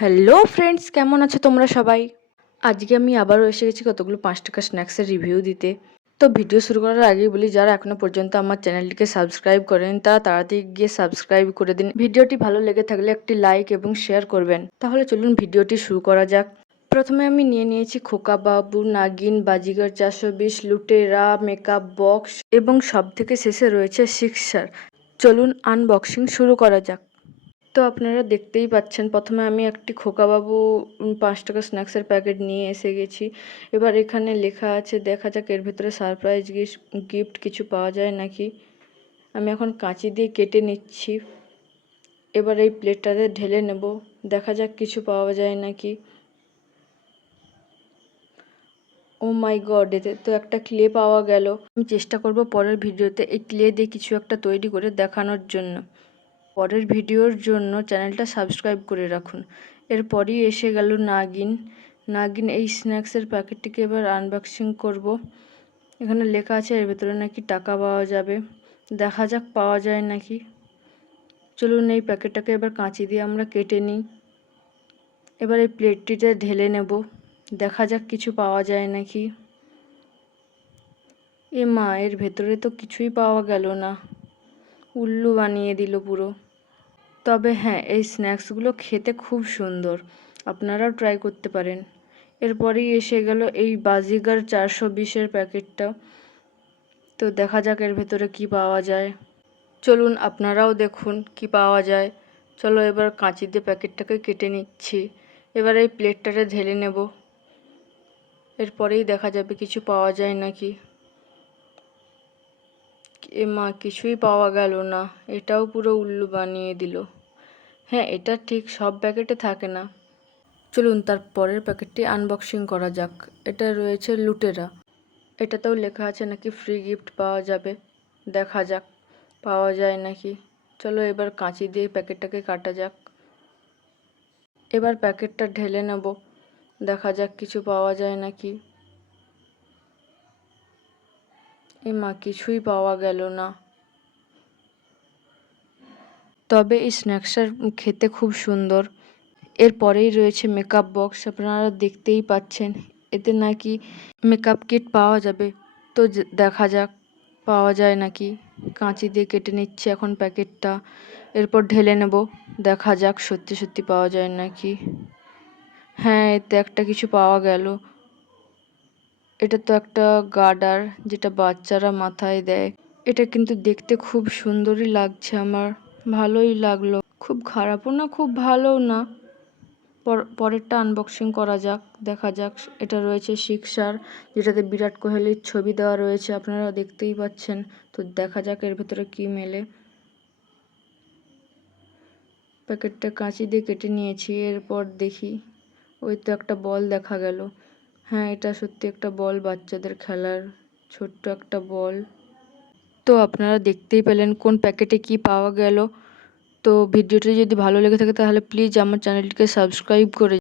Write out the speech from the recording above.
Hello friends, কেমন আছো তোমরা সবাই? আজকে আমি আবারও এসে গেছি কতগুলো ৫ টাকা স্ন্যাক্সের রিভিউ দিতে। তো ভিডিও শুরু করার আগেই বলি, যারা এখনো পর্যন্ত আমার চ্যানেলটিকে সাবস্ক্রাইব করেন তারা তাড়াতাড়ি গিয়ে সাবস্ক্রাইব করে দিন। ভিডিওটি ভালো লেগে থাকলে একটি লাইক এবং শেয়ার করবেন। তাহলে চলুন ভিডিওটি শুরু করা যাক। প্রথমে আমি নিয়ে নিয়েছি খোকা বাবু, নাগিন, বাজিগার ৪২০, লুটেরা, মেকআপ বক্স এবং সব থেকে শেষে রয়েছে সিক্সার। চলুন আনবক্সিং শুরু করা যাক। তো আপনারা দেখতেই পাচ্ছেন, প্রথমে আমি একটি খোকাবাবু ৫ টাকা স্ন্যাক্সের প্যাকেট নিয়ে এসে গেছি। এবার এখানে লেখা আছে, দেখা যাক এর ভেতরে সারপ্রাইজ গিফট কিছু পাওয়া যায় নাকি। আমি এখন কাঁচি দিয়ে কেটে নিচ্ছি। এবার এই প্লেটটাতে ঢেলে নেব, দেখা যাক কিছু পাওয়া যায় নাকি। ও মাই গড, এতে তো একটা ক্লে পাওয়া গেল। আমি চেষ্টা করব পরের ভিডিওতে এই ক্লে দিয়ে কিছু একটা তৈরি করে দেখানোর জন্য। পরের ভিডিওর জন্য চ্যানেলটা সাবস্ক্রাইব করে রাখুন। এরপরই এসে গেল নাগিন। নাগিন এই স্ন্যাক্সের প্যাকেটটিকে এবার আনবক্সিং করব। এখানে লেখা আছে এর ভেতরে নাকি টাকা পাওয়া যাবে, দেখা যাক পাওয়া যায় নাকি। চলুন এই প্যাকেটটাকে এবার কাঁচি দিয়ে আমরা কেটে নিই। এবার এই প্লেটটিতে ঢেলে নেব, দেখা যাক কিছু পাওয়া যায় নাকি। এ মা, এর ভেতরে তো কিছুই পাওয়া গেল না, উল্লু বানিয়ে দিল পুরো। তবে হ্যাঁ, এই স্ন্যাক্সগুলো খেতে খুব সুন্দর, আপনারাও ট্রাই করতে পারেন। এরপরেই এসে গেল এই বাজিগার ৪২০-এর প্যাকেটটা। তো দেখা যাক এর ভেতরে কি পাওয়া যায়। চলুন আপনারাও দেখুন কি পাওয়া যায়। চলো এবার কাঁচি দিয়ে প্যাকেটটাকে কেটে নিচ্ছি। এবার এই প্লেটটাতে ঢেলে নেব, এরপরেই দেখা যাবে কিছু পাওয়া যায় নাকি। এ মা, কিছুই পাওয়া গেল না, এটাও পুরো উল্লু বানিয়ে দিল। হ্যাঁ, এটা ঠিক সব প্যাকেটে থাকে না। চলুন তার পরের প্যাকেটটি আনবক্সিং করা যাক। এটা রয়েছে লুটেরা। এটাতেও লেখা আছে নাকি ফ্রি গিফট পাওয়া যাবে, দেখা যাক পাওয়া যায় নাকি। চলো এবার কাঁচি দিয়ে প্যাকেটটাকে কাটা যাক। এবার প্যাকেটটা ঢেলে নেব, দেখা যাক কিছু পাওয়া যায় নাকি। এ মা, কিছুই পাওয়া গেল না। তবে এই স্ন্যাক্সটার খেতে খুব সুন্দর। এরপরেই রয়েছে মেকআপ বক্স, আপনারা দেখতেই পাচ্ছেন। এতে নাকি মেকআপ কিট পাওয়া যাবে, তো দেখা যাক পাওয়া যায় নাকি। কাঁচি দিয়ে কেটে নিচ্ছে এখন প্যাকেটটা, এরপর ঢেলে নেব, দেখা যাক সত্যি সত্যি পাওয়া যায় নাকি। হ্যাঁ, এতে একটা কিছু পাওয়া গেল। এটা তো একটা গার্ডার, যেটা বাচ্চারা মাথায় দেয়। এটা কিন্তু দেখতে খুব সুন্দরই লাগছে, আমার ভালোই লাগলো। খুব খারাপও না, খুব ভালোও না। পরেরটা আনবক্সিং করা যাক, দেখা যাক। এটা রয়েছে সিক্সার, যেটাতে বিরাট কোহলির ছবি দেওয়া রয়েছে, আপনারা দেখতেই পাচ্ছেন। তো দেখা যাক এর ভেতরে কি মেলে। প্যাকেটটা কাঁচি দিয়ে কেটে নিয়েছি, এরপর দেখি। ওই তো একটা বল দেখা গেল। হ্যাঁ, এটা সত্যি একটা বল, বাচ্চাদের খেলার ছোট্ট একটা বল। তো আপনারা দেখতেই পেলেন কোন প্যাকেটে কি পাওয়া গেল। তো ভিডিওটি যদি ভালো লেগে থাকে তাহলে প্লিজ আমার চ্যানেলটিকে সাবস্ক্রাইব করে